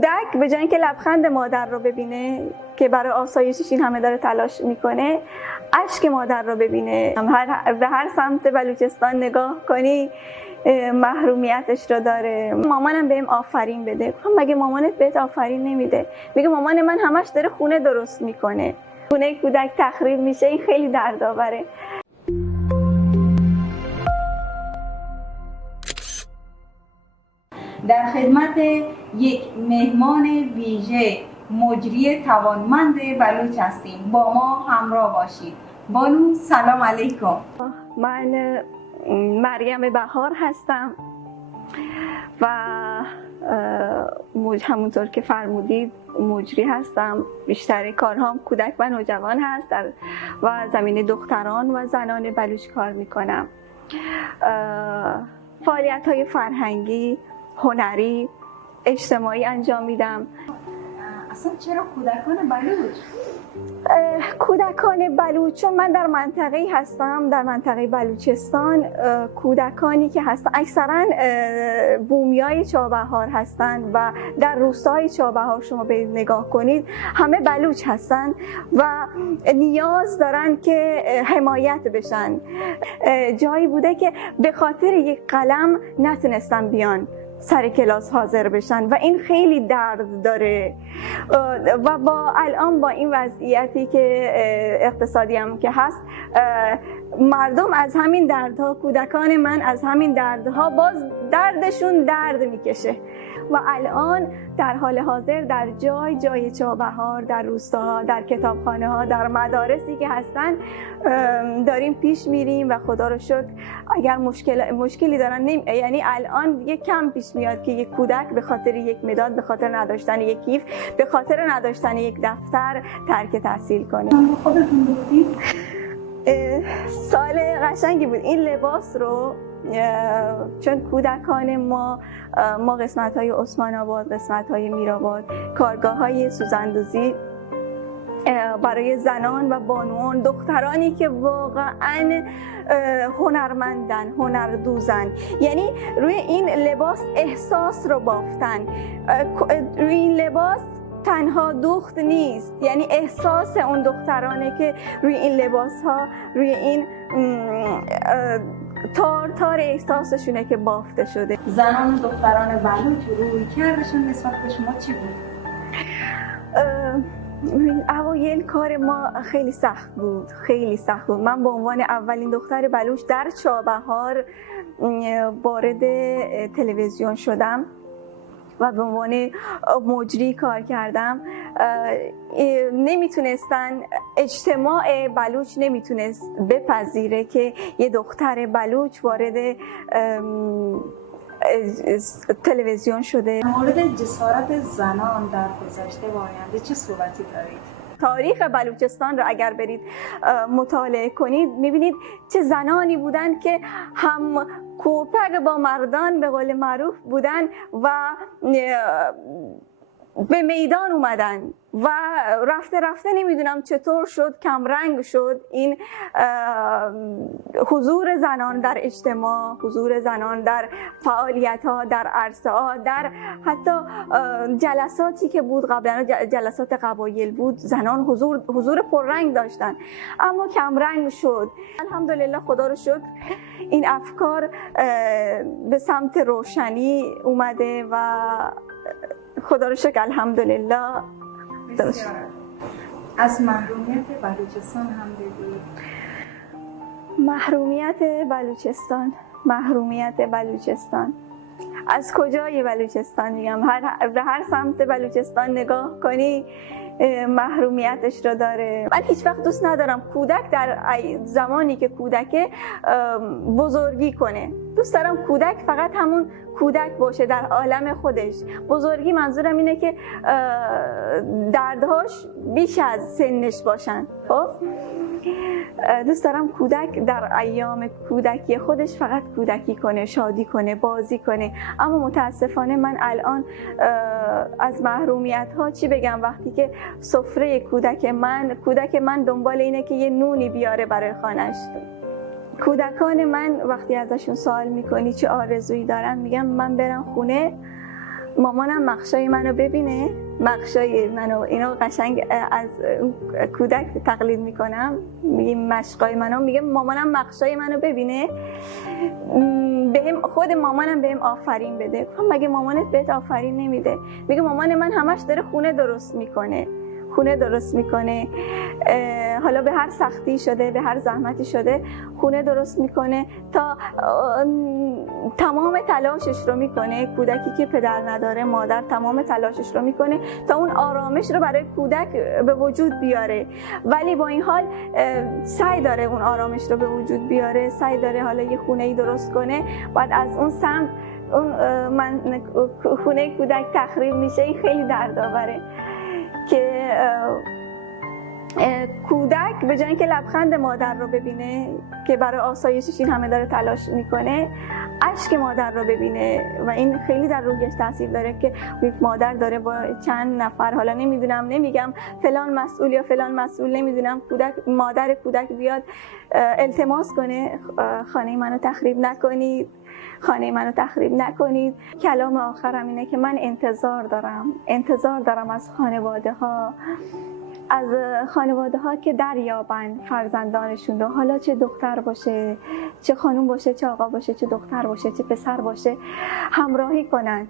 کودک به جای اینکه لبخند مادر رو ببینه که برای آسایشش این همه داره تلاش میکنه، اشک مادر رو ببینه. به هر سمت بلوچستان نگاه کنی محرومیتش رو داره. مامانم بهم آفرین بده. مگه مامانت بهت آفرین نمیده؟ میگه مامان من همش داره خونه درست میکنه. خونه کودک تخریب میشه. این خیلی دردآوره. در خدمت یک مهمان ویژه مجری توانمند بلوچ هستیم. با ما همراه باشید. بانو سلام علیکم. من مریم بهار هستم و همونطور که فرمودید مجری هستم. بیشتر کارهام کودک و نوجوان هست و زمینه دختران و زنان بلوچ کار میکنم. فعالیت‌های فرهنگی، هنری، اجتماعی انجام میدم. اصلا چرا کودکان بلوچ؟ کودکان بلوچ، چون من در منطقه‌ای هستم، در منطقه بلوچستان کودکانی که هستن اکثرا بومیای چابهار هستند و در روستاهای چابهار شما به نگاه کنید همه بلوچ هستن و نیاز دارن که حمایت بشن. جایی بوده که به خاطر یک قلم نتونستن بیان سر کلاس حاضر بشن و این خیلی درد داره و الان با این وضعیتی که اقتصادی هم که هست، مردم از همین دردها، کودکان من از همین دردها باز دردشون درد میکشه و الان در حال حاضر در جای چابهار، در روستاها، در کتابخانه ها، در مدارسی که هستن داریم پیش میریم و خدا رو شکر. اگر مشکلی دارن یعنی الان یک کم پیش میاد که یک کودک به خاطر یک مداد، به خاطر نداشتن یک کیف، به خاطر نداشتن یک دفتر ترک تحصیل کنه. خودتون بودید؟ سال قشنگی بود. این لباس رو چون کودکان ما قسمت‌های عثمان آباد، قسمت‌های میرآباد، کارگاه‌های سوزندوزی برای زنان و بانوان، دخترانی که واقعاً هنرمندن، هنردوزن، یعنی روی این لباس احساس رو بافتن. روی این لباس تنها دوخت نیست، یعنی احساس اون دخترانه که روی این لباس ها، روی این تار احساسشونه که بافته شده. زنان و دختران بلوچ روی کردشون نسبت به شما چی بود؟ اوایل کار ما خیلی سخت بود. من به عنوان اولین دختر بلوچ در چابهار وارد تلویزیون شدم و به عنوان مجری کار کردم. نمیتونستن، اجتماع بلوچ نمیتونست بپذیره که یه دختر بلوچ وارد تلویزیون شده. مورد جسارت زنان در گذشته و آینده چه صحبتی دارید؟ تاریخ بلوچستان رو اگر برید مطالعه کنید میبینید چه زنانی بودن که هم کوپک با مردان به قول معروف بودن و به میدان اومدن و رفته نمیدونم چطور شد کمرنگ شد این حضور زنان در اجتماع، حضور زنان در فعالیت ها، در عرصه ها، در حتی جلساتی که بود قبلا، جلسات قبایل بود، زنان حضور پررنگ داشتن، اما کمرنگ شد. الحمدلله خدا رو شکر این افکار به سمت روشنی اومده و خدا رو شکر الحمدلله. از محرومیت بلوچستان هم بگید. محرومیت بلوچستان از کجای بلوچستان میگم؟ به هر سمت بلوچستان نگاه کنی محرومیتش رو داره. من هیچ وقت دوست ندارم کودک در زمانی که کودکه بزرگی کنه. دوست دارم کودک فقط همون کودک باشه در عالم خودش. بزرگی منظورم اینه که دردهاش بیش از سنش باشن. خب دوست دارم کودک در ایام کودکی خودش فقط کودکی کنه، شادی کنه، بازی کنه. اما متاسفانه من الان از محرومیت ها چی بگم؟ وقتی که سفره کودک من دنبال اینه که یه نونی بیاره برای خانش. کودکان من وقتی ازشون سوال میکنی چه آرزویی دارن، میگم من برم خونه مامانم مخشای منو ببینه، مخشای منو، اینو قشنگ از کودک تقلید میکنم، میگیم مشقای منو، میگه مامانم مخشای منو ببینه، بهم خود مامانم بهم آفرین بده. مگه مامانت بهت آفرین نمیده؟ میگه مامان من همش داره خونه درست میکنه، حالا به هر سختی شده، به هر زحمتی شده خونه درست میکنه، تا تمام تلاشش رو میکنه. کودکی که پدر نداره، مادر تمام تلاشش رو میکنه تا اون آرامش رو برای کودک به وجود بیاره، ولی با این حال سعی داره اون آرامش رو به وجود بیاره، سعی داره حالا یه خونه‌ای درست کنه، بعد از اون سمت اون خونه کودک تخریب میشه. این خیلی دردآوره که کودک به جای اینکه لبخند مادر رو ببینه که برای آسایشش این همه داره تلاش میکنه، اشک مادر رو ببینه و این خیلی در روحش تاثیر داره که یک مادر داره با چند نفر، حالا نمیگم فلان مسئول یا فلان مسئول، نمیدونم مادر کودک بیاد التماس کنه خانه منو تخریب نکنید. کلام آخرم اینه که من انتظار دارم از خانواده ها که دریابن فرزندانشون رو، حالا چه دختر باشه، چه خانوم باشه، چه آقا باشه، چه دختر باشه، چه پسر باشه، همراهی کنن.